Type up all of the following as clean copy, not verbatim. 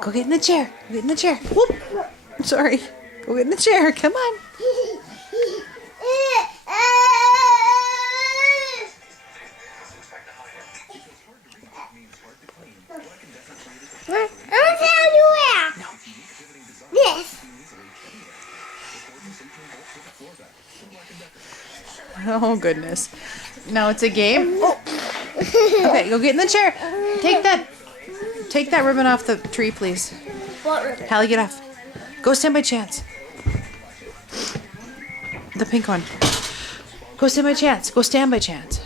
Go get in the chair. Go get in the chair. Whoop. I'm sorry. Go get in the chair. Come on. I'm telling you where. No. This. Oh, goodness. Now it's a game? Oh. Okay, go get in the chair. Take that ribbon off the tree, please. What ribbon? Hallie, get off. Go stand by Chance. The pink one. Go stand by Chance. Go stand by Chance.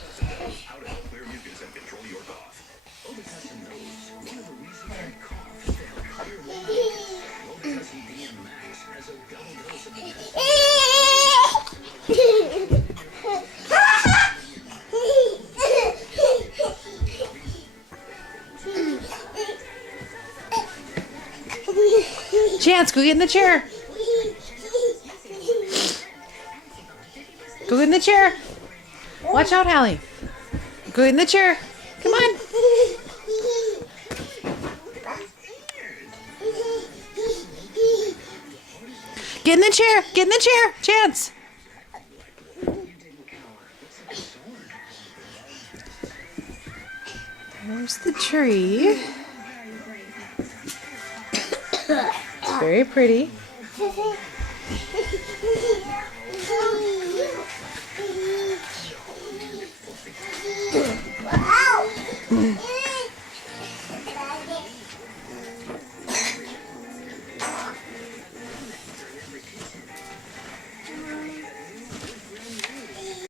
Chance, go get in the chair. Go get in the chair. Watch out, Hallie. Go get in the chair. Come on. Get in the chair. Get in the chair. Chance. There's the tree. It's very pretty.